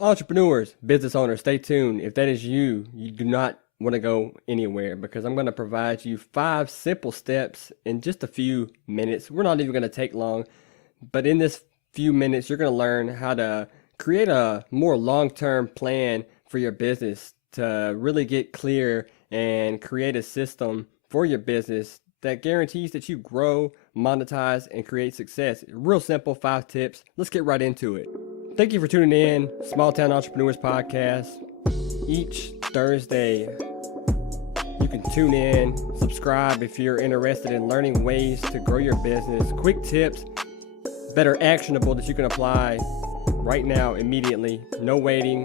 Entrepreneurs, business owners, stay tuned. If that is you, you do not want to go anywhere because I'm going to provide you 5 simple steps in just a few minutes. We're not even going to take long, but in this few minutes, you're going to learn how to create a more long-term plan for your business to really get clear and create a system for your business that guarantees that you grow, monetize, and create success. Real simple 5 tips. Let's get right into it. Thank you for tuning in, Small Town Entrepreneurs Podcast. Each Thursday, you can tune in, subscribe if you're interested in learning ways to grow your business, quick tips that are actionable that you can apply right now, immediately, no waiting,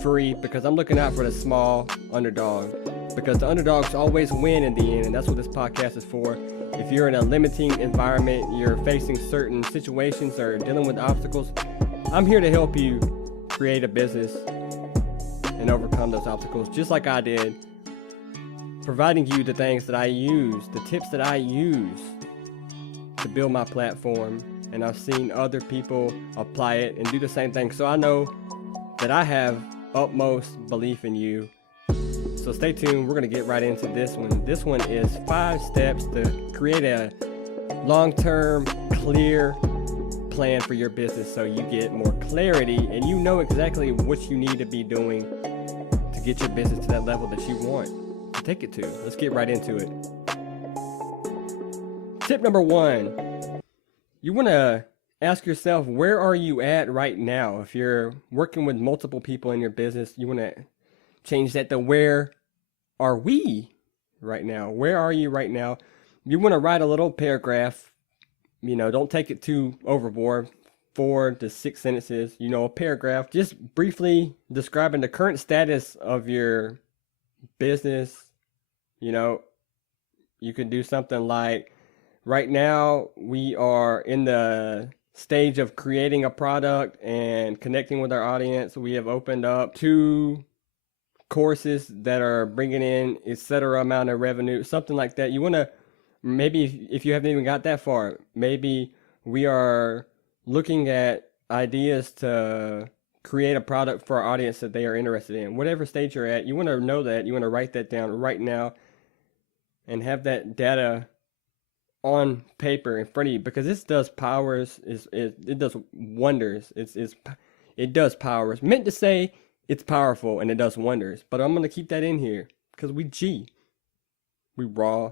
free, because I'm looking out for the small underdog, because the underdogs always win in the end, and that's what this podcast is for. If you're in a limiting environment, you're facing certain situations or dealing with obstacles, I'm here to help you create a business and overcome those obstacles just like I did, providing you the things that I use, the tips that I use to build my platform. And I've seen other people apply it and do the same thing. So I know that I have utmost belief in you. So stay tuned. We're going to get right into this one. This one is 5 steps to create a long-term, clear plan for your business so you get more clarity and you know exactly what you need to be doing to get your business to that level that you want to take it to. Let's get right into it. Tip number 1, you want to ask yourself, where are you at right now? If you're working with multiple people in your business, you want to change that to where are we right now? Where are you right now? You want to write a little paragraph. Don't take it too overboard, 4 to 6 sentences, a paragraph, just briefly describing the current status of your business. You can do something like, right now we are in the stage of creating a product and connecting with our audience. We have opened up 2 courses that are bringing in etc. amount of revenue, something like that. You want to, maybe if you haven't even got that far, maybe we are looking at ideas to create a product for our audience that they are interested in. Whatever stage you're at, you want to know that. You want to write that down right now and have that data on paper in front of you, because this does powers. It does wonders. It does powers. Meant to say it's powerful and it does wonders, but I'm going to keep that in here because we raw,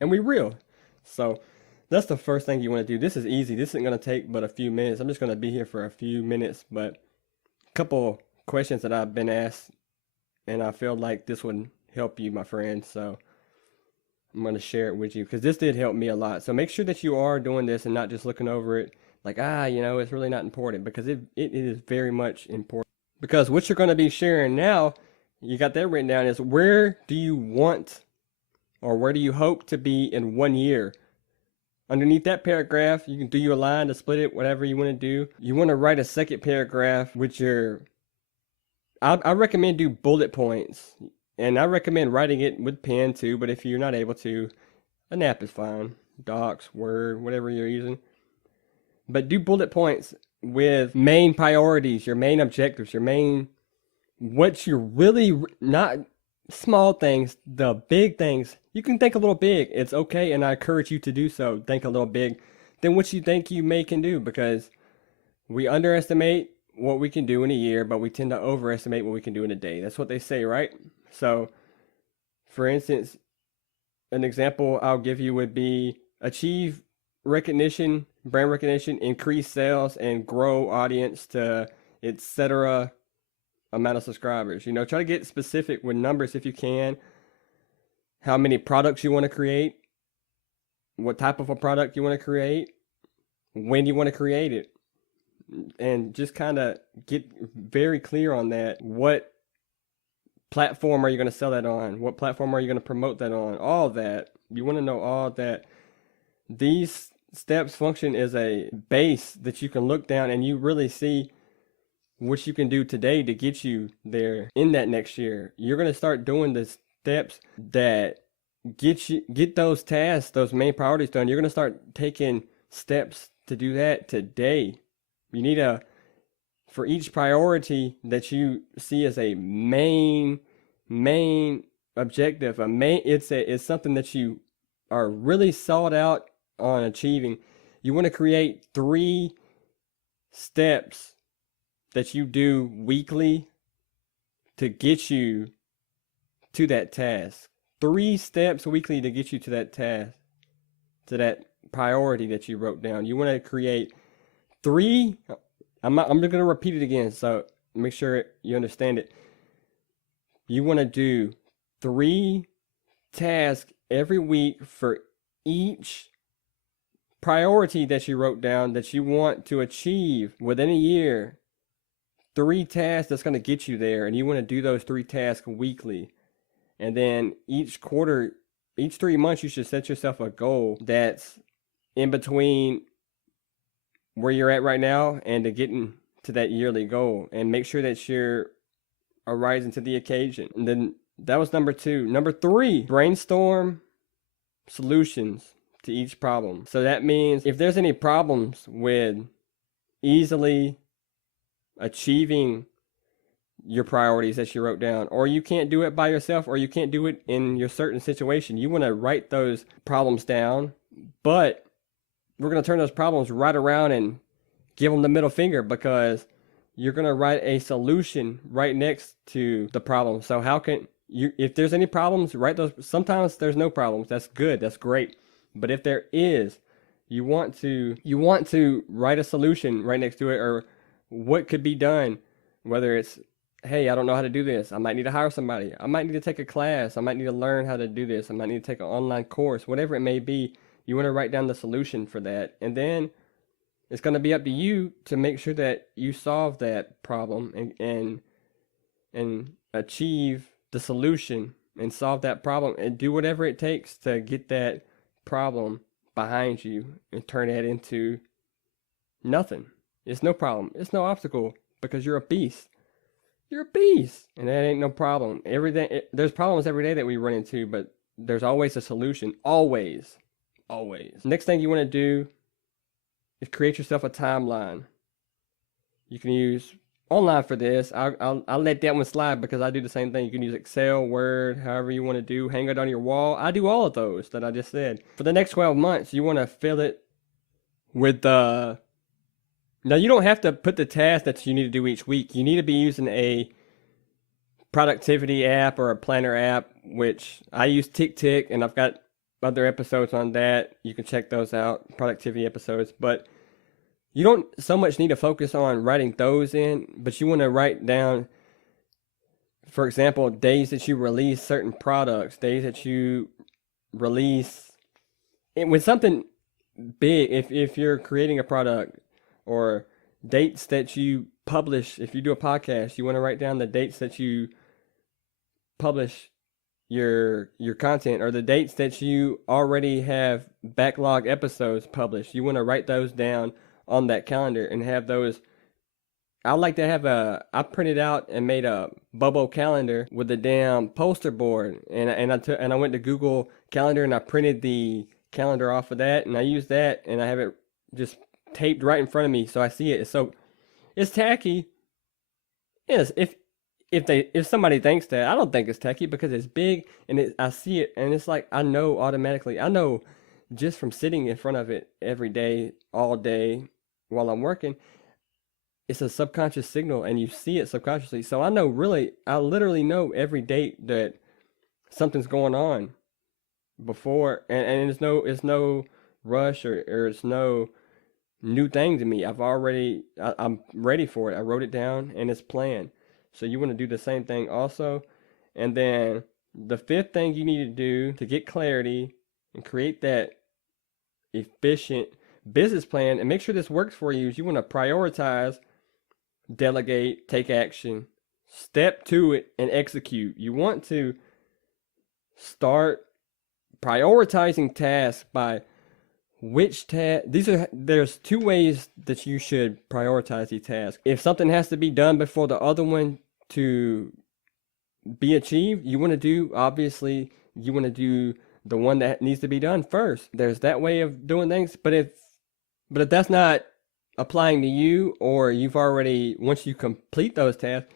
and we real. So that's the first thing you want to do. This is easy. This isn't going to take but a few minutes. I'm just going to be here for a few minutes, but a couple questions that I've been asked, and I feel like this would help you, my friend. So I'm going to share it with you because this did help me a lot. So make sure that you are doing this and not just looking over it like, it's really not important, because it is very much important. Because what you're going to be sharing now, you got that written down, is where do you want or where do you hope to be in 1 year? Underneath that paragraph, you can do your line to split it, whatever you want to do. You want to write a second paragraph with I recommend do bullet points. And I recommend writing it with pen too, but if you're not able to, a nap is fine. Docs, Word, whatever you're using. But do bullet points with main priorities, your main objectives, what you're really, not small things, the big things. You can think a little big. It's okay, and I encourage you to do so. Think a little big than what you think you can do, because we underestimate what we can do in a year, but we tend to overestimate what we can do in a day. That's what they say, right? So, for instance, an example I'll give you would be achieve recognition, brand recognition, increase sales, and grow audience to etc. amount of subscribers. Try to get specific with numbers if you can. How many products you want to create, what type of a product you want to create, when you want to create it, and just kind of get very clear on that. What platform are you going to sell that on? What platform are you going to promote that on? All that. You want to know all that. These steps function as a base that you can look down and you really see what you can do today to get you there in that next year. You're going to start doing the steps that get those tasks, those main priorities done. You're going to start taking steps to do that today. You need for each priority that you see as a main objective, it's something that you are really sought out on achieving. You want to create 3 steps that you do weekly to get you to that task. 3 steps weekly to get you to that task, to that priority that you wrote down. You want to create 3. I'm going to repeat it again, so make sure you understand it. You want to do 3 tasks every week for each priority that you wrote down that you want to achieve within a year. 3 tasks that's going to get you there, and you want to do those 3 tasks weekly. And then each quarter, each 3 months, you should set yourself a goal that's in between where you're at right now and to getting to that yearly goal, and make sure that you're rising to the occasion. And then that was number 2. Number 3, brainstorm solutions to each problem. So that means if there's any problems with easily achieving your priorities that you wrote down, or you can't do it by yourself, or you can't do it in your certain situation, you want to write those problems down, but we're going to turn those problems right around and give them the middle finger, because you're going to write a solution right next to the problem. So how can you, if there's any problems, write those. Sometimes there's no problems. That's good. That's great. But if there is, you want to write a solution right next to it, or what could be done, whether it's, hey, I don't know how to do this. I might need to hire somebody. I might need to take a class. I might need to learn how to do this. I might need to take an online course, whatever it may be. You want to write down the solution for that. And then it's going to be up to you to make sure that you solve that problem and achieve the solution and solve that problem, and do whatever it takes to get that problem behind you and turn that into nothing. It's no problem. It's no obstacle, because you're a beast. You're a beast. And that ain't no problem. There's problems every day that we run into, but there's always a solution. Always. Always. Next thing you want to do is create yourself a timeline. You can use online for this. I'll let that one slide, because I do the same thing. You can use Excel, Word, however you want to do. Hang it on your wall. I do all of those that I just said. For the next 12 months, you want to fill it with now, you don't have to put the tasks that you need to do each week. You need to be using a productivity app or a planner app, which I use TickTick, and I've got other episodes on that. You can check those out, productivity episodes. But you don't so much need to focus on writing those in, but you want to write down, for example, days that you release certain products, days that you release, and with something big, if you're creating a product, or dates that you publish. If you do a podcast, you want to write down the dates that you publish your content, or the dates that you already have backlog episodes published. You want to write those down on that calendar and have those. I like to have I printed out and made a bubble calendar with a damn poster board, and I went to Google Calendar and I printed the calendar off of that, and I used that, and I have it just taped right in front of me, so I see it. So it's tacky. Yes, if somebody thinks that, I don't think it's tacky, because it's big, and I see it, and it's like I know automatically. I know just from sitting in front of it every day, all day, while I'm working. It's a subconscious signal, and you see it subconsciously. So I literally know every date that something's going on before, and it's no rush or it's no new thing to me. I'm ready for it. I wrote it down and it's planned. So you want to do the same thing also. And then the 5th thing you need to do to get clarity and create that efficient business plan and make sure this works for you is you want to prioritize, delegate, take action, step to it, and execute. You want to start prioritizing tasks by which task. There's 2 ways that you should prioritize these tasks. If something has to be done before the other one to be achieved, you want to do the one that needs to be done first. There's that way of doing things, but if that's not applying to you, or once you complete those tasks,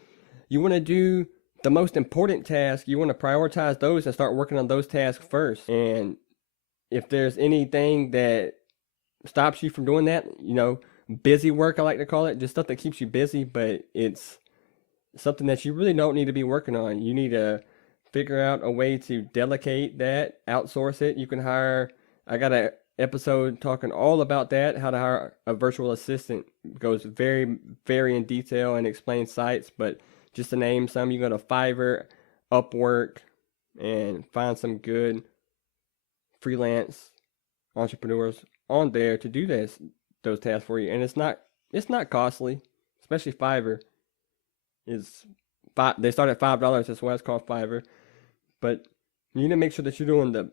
you want to do the most important tasks. You want to prioritize those and start working on those tasks first. And if there's anything that stops you from doing that, busy work, I like to call it, just stuff that keeps you busy, but it's something that you really don't need to be working on. You need to figure out a way to delegate that, outsource it. You can I got an episode talking all about that, how to hire a virtual assistant. Goes very, very in detail and explains sites, but just to name some, you go to Fiverr, Upwork, and find some good freelance entrepreneurs on there to do those tasks for you. And it's not costly, especially Fiverr. They start at $5. That's why it's called Fiverr. But you need to make sure that you're doing the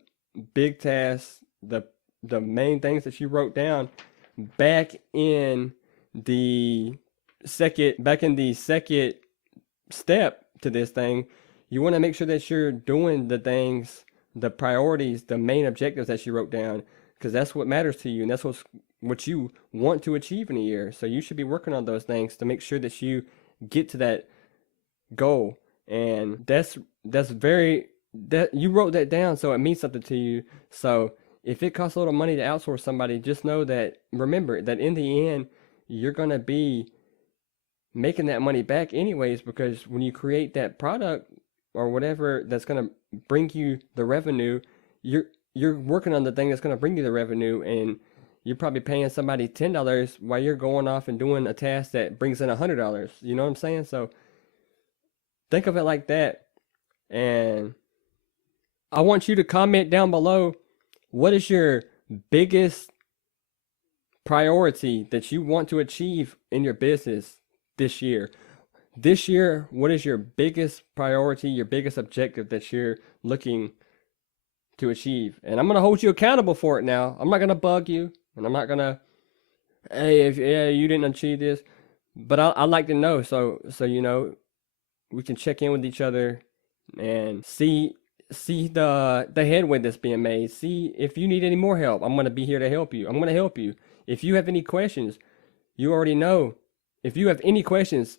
big tasks, the main things that you wrote down back in the second step to this thing. You want to make sure that you're doing the things, the priorities, the main objectives that you wrote down, because that's what matters to you, and that's what you want to achieve in a year. So you should be working on those things to make sure that you get to that goal. And that you wrote that down, so it means something to you. So if it costs a little money to outsource somebody, just remember that in the end, you're going to be making that money back anyways, because when you create that product or whatever that's going to bring you the revenue, you're working on the thing that's going to bring you the revenue, and you're probably paying somebody $10 while you're going off and doing a task that brings in $100. You know what I'm saying? So think of it like that. And I want you to comment down below, what is your biggest priority that you want to achieve in your business this year? This year, what is your biggest priority, your biggest objective that you're looking to achieve? And I'm going to hold you accountable for it now. I'm not going to bug you, and I'm not going to, hey, if you didn't achieve this. But I'd like to know, so we can check in with each other and see the headway that's being made. See if you need any more help. I'm going to be here to help you. I'm going to help you. If you have any questions, you already know. If you have any questions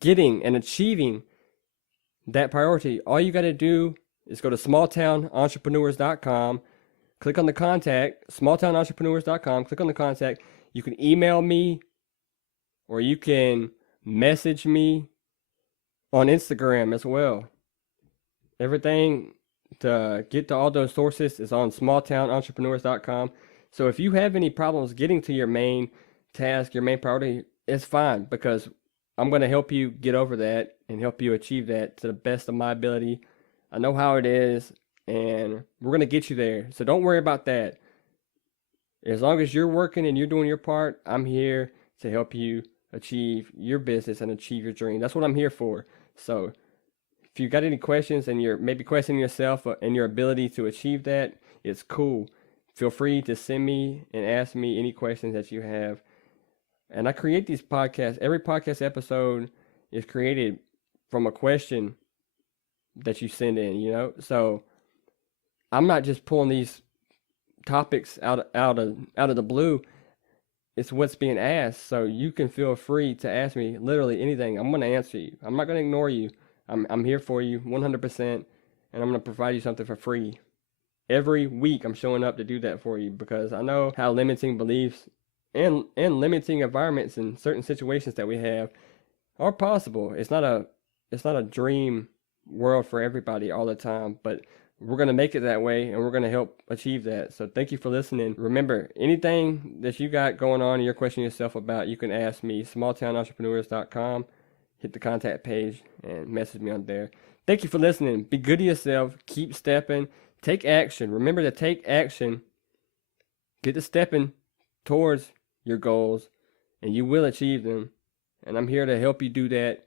getting and achieving that priority, all you got to do is go to smalltownetrepreneurs.com, click on the contact, smalltownetrepreneurs.com, click on the contact. You can email me, or you can message me on Instagram as well. Everything to get to all those sources is on smalltownetrepreneurs.com. So if you have any problems getting to your main task, your main priority, it's fine, because I'm going to help you get over that and help you achieve that to the best of my ability. I know how it is, and we're going to get you there. So don't worry about that. As long as you're working and you're doing your part, I'm here to help you achieve your business and achieve your dream. That's what I'm here for. So if you got any questions and you're maybe questioning yourself and your ability to achieve that, it's cool. Feel free to send me and ask me any questions that you have. And I create these podcasts. Every podcast episode is created from a question that you send in, So I'm not just pulling these topics out of the blue. It's what's being asked. So you can feel free to ask me literally anything. I'm going to answer you. I'm not going to ignore you. I'm here for you 100%, and I'm going to provide you something for free. Every week I'm showing up to do that for you, because I know how limiting beliefs and limiting environments in certain situations that we have are possible. It's not a dream world for everybody all the time, but we're going to make it that way, and we're going to help achieve that. So thank you for listening. Remember, anything that you got going on and you're questioning yourself about, you can ask me, smalltownetrepreneurs.com. Hit the contact page and message me on there. Thank you for listening. Be good to yourself. Keep stepping. Take action. Remember to take action. Get to stepping towards your goals, and you will achieve them. And I'm here to help you do that.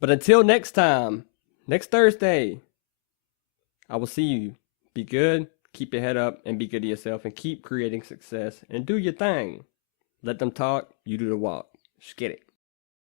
But until next time, next Thursday, I will see you. Be good, keep your head up, and be good to yourself, and keep creating success, and do your thing. Let them talk, you do the walk. Just get it.